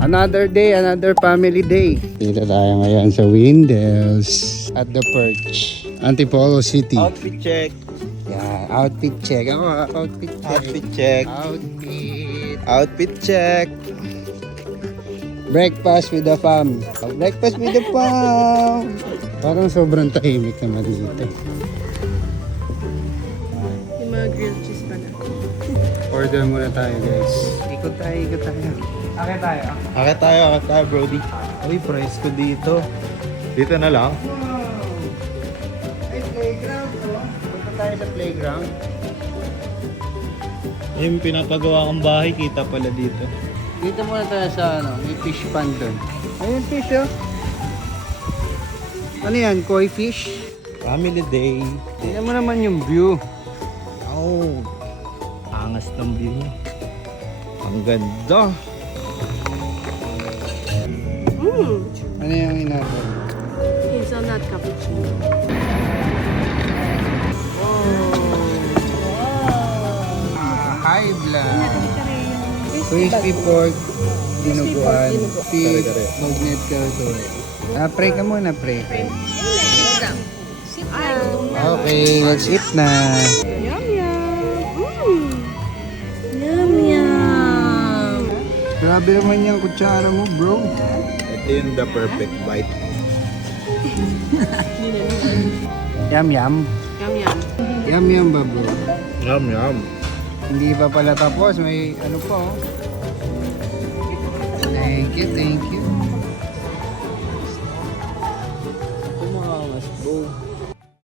Another day, another family day. Dito tayo ngayon sa Windels at the Perch, Antipolo City. Outfit check. Yeah, outfit check. Ako, outfit check. Outfit check. Outfit check. Breakfast with the fam. Breakfast with the fam. Parang sobrang tahimik naman dito. Yung mga grilled cheese pa na. Order muna tayo, guys. Ikot tayo, ikot tayo. Akit tayo, Brody. Uy, price ko dito. Dito na lang. Ay, playground, oh. Punta tayo sa playground. Yung pinapagawa kong bahay, kita pala dito. Dito muna tayo sa may fish pond doon. Ayun, fish, oh. Ano yan, koi fish? Family day. Tingnan mo naman yung view. Oh, angas ng view niya. Ang ganda. Ano yung inatin? Hazelnut cappuccino. High blood. Crispy pork, dinuguan, pig, magnet curry. Pray ka muna, pray. Okay, let's eat na. Yum, yum. Yum, yum. Grabe naman yung kutsara mo, bro. Ito yung the perfect bite. Yum, yum. Yum, yum. Yum, yum ba, bro? Yum, yum. Hindi pa pala tapos, may ano pa, oh. Thank you, thank you.